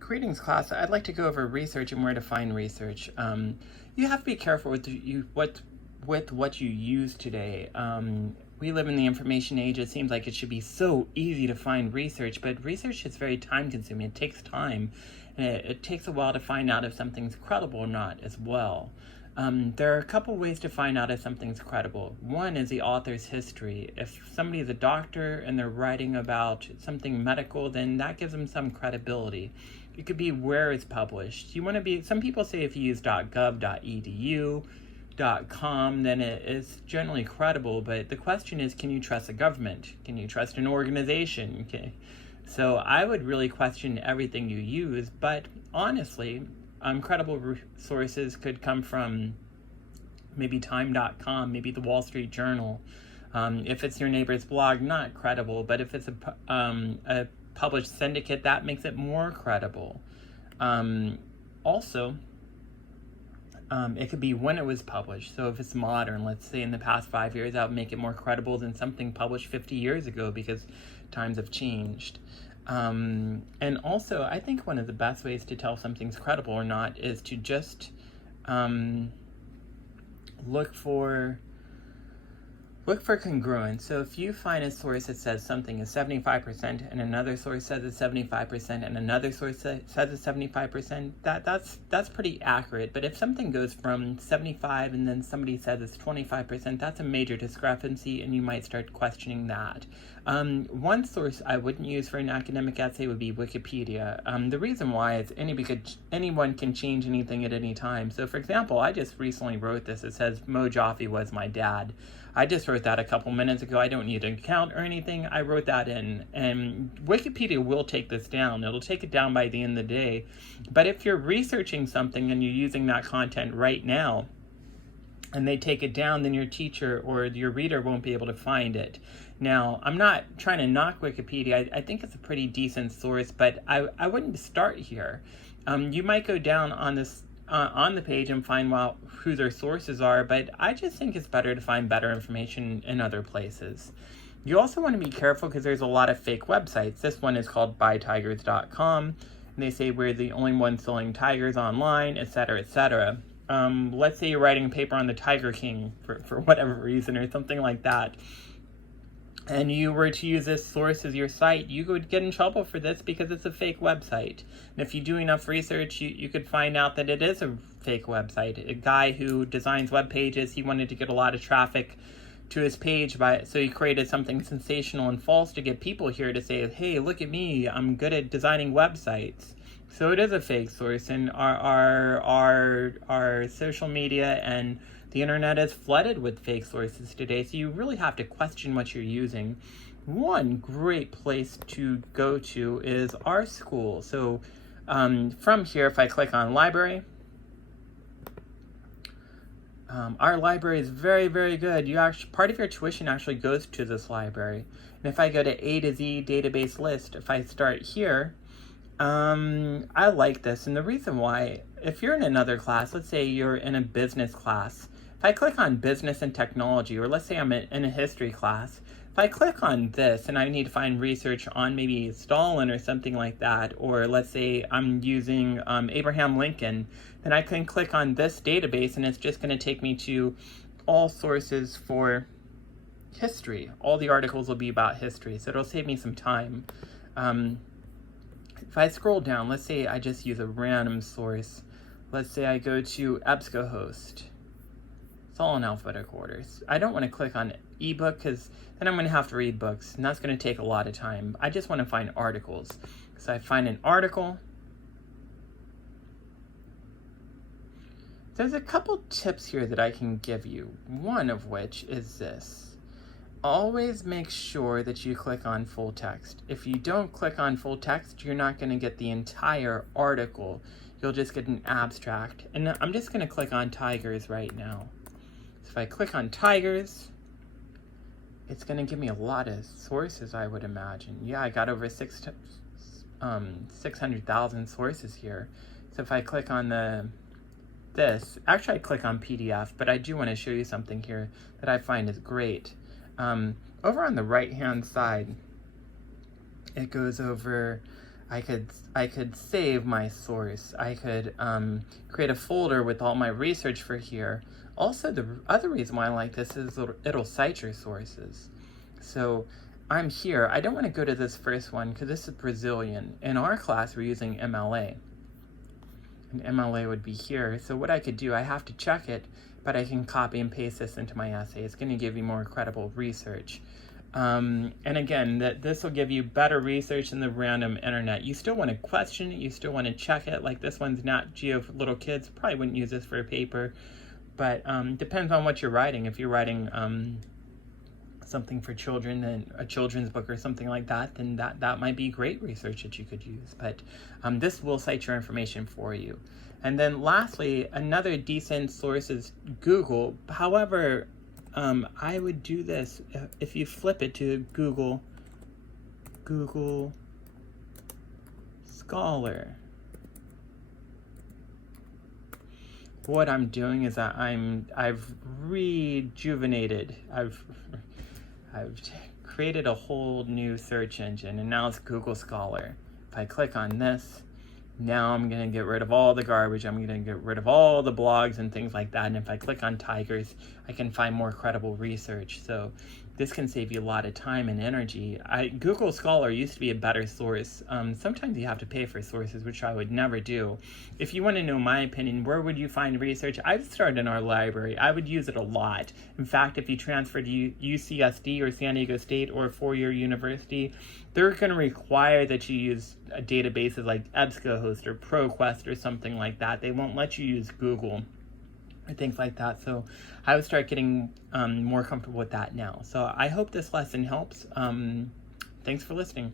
Greetings, class. I'd like to go over research and where to find research. You have to be careful with what you use today. We live in the information age. It seems like it should be so easy to find research, but research is very time-consuming. It takes time, and it takes a while to find out if something's credible or not as well. There are a couple ways to find out if something's credible. One is the author's history. If somebody is a doctor and they're writing about something medical, then that gives them some credibility. It could be where it's published. Some people say if you use .gov, .edu, .com, then it is generally credible, but the question is, can you trust the government? Can you trust an organization? Okay. So I would really question everything you use, but honestly, credible sources could come from maybe time.com, maybe the Wall Street Journal. If it's your neighbor's blog, not credible, but if it's a published syndicate, that makes it more credible. Also, it could be when it was published. So if it's modern, let's say in the past 5 years, that would make it more credible than something published 50 years ago because times have changed. And also, I think one of the best ways to tell something's credible or not is to just look for congruence. So if you find a source that says something is 75% and another source says it's 75% and another source says it's 75%, that's pretty accurate. But if something goes from 75 and then somebody says it's 25%, that's a major discrepancy, and you might start questioning that. One source I wouldn't use for an academic essay would be Wikipedia. The reason why is anyone can change anything at any time. So for example, I just recently wrote this. It says Mo Joffe was my dad. I just wrote that a couple minutes ago. I don't need an account or anything. I wrote that in, and Wikipedia will take this down. It'll take it down by the end of the day. But if you're researching something and you're using that content right now, and they take it down, then your teacher or your reader won't be able to find it. Now, I'm not trying to knock Wikipedia. I think it's a pretty decent source, but I wouldn't start here. You might go down on this on the page and find out who their sources are, but I just think it's better to find better information in other places. You also want to be careful because there's a lot of fake websites. This one is called buytigers.com, and they say we're the only ones selling tigers online, etc., etc. Let's say you're writing a paper on the Tiger King for whatever reason or something like that, and you were to use this source as your site, you would get in trouble for this because it's a fake website. And if you do enough research, you could find out that it is a fake website. A guy who designs web pages, he wanted to get a lot of traffic to his page, so he created something sensational and false to get people here to say, hey, look at me, I'm good at designing websites. So it is a fake source, and our social media and the internet is flooded with fake sources today, so you really have to question what you're using. One great place to go to is our school. So from here, if I click on library, our library is very, very good. Part of your tuition actually goes to this library. And if I go to A to Z database list, if I start here, I like this. And the reason why, if you're in another class, let's say you're in a business class, if I click on business and technology, or let's say I'm in a history class, if I click on this and I need to find research on maybe Stalin or something like that, or let's say I'm using Abraham Lincoln, then I can click on this database and it's just going to take me to all sources for history. All the articles will be about history, so it'll save me some time. If I scroll down, let's say I just use a random source. Let's say I go to EBSCOhost. It's all in alphabetical orders. I don't want to click on ebook because then I'm going to have to read books, and that's going to take a lot of time. I just want to find articles. So I find an article. There's a couple tips here that I can give you, one of which is this. Always make sure that you click on full text. If you don't click on full text, you're not going to get the entire article. You'll just get an abstract. And I'm just going to click on tigers right now. So if I click on tigers, it's going to give me a lot of sources, I would imagine. Yeah, I got over 600,000 sources here. So if I click on actually I click on PDF, but I do want to show you something here that I find is great. Over on the right-hand side, it goes over I could save my source. I could create a folder with all my research for here. Also, the other reason why I like this is it'll cite your sources. So I'm here. I don't want to go to this first one because this is Brazilian. In our class, we're using MLA. And MLA would be here. So what I could do, I have to check it, but I can copy and paste this into my essay. It's going to give you more credible research. And again, this will give you better research than the random internet. You still want to question it. You still want to check it. Like this one's Nat Geo for little kids. Probably wouldn't use this for a paper. But depends on what you're writing. If you're writing something for children, and a children's book or something like that, then that might be great research that you could use. But this will cite your information for you. And then lastly, another decent source is Google. However, I would do this if you flip it to Google Scholar. What I'm doing is I've rejuvenated. I've created a whole new search engine, and now it's Google Scholar. If I click on this, now I'm going to get rid of all the garbage. I'm going to get rid of all the blogs and things like that. And if I click on Tigers, I can find more credible research. So this can save you a lot of time and energy. Google Scholar used to be a better source. Sometimes you have to pay for sources, which I would never do. If you want to know my opinion, where would you find research? I've started in our library. I would use it a lot. In fact, if you transfer to UCSD or San Diego State or a four-year university, they're going to require that you use databases like EBSCOhost or ProQuest or something like that. They won't let you use Google or things like that. So I would start getting more comfortable with that now. So I hope this lesson helps. Thanks for listening.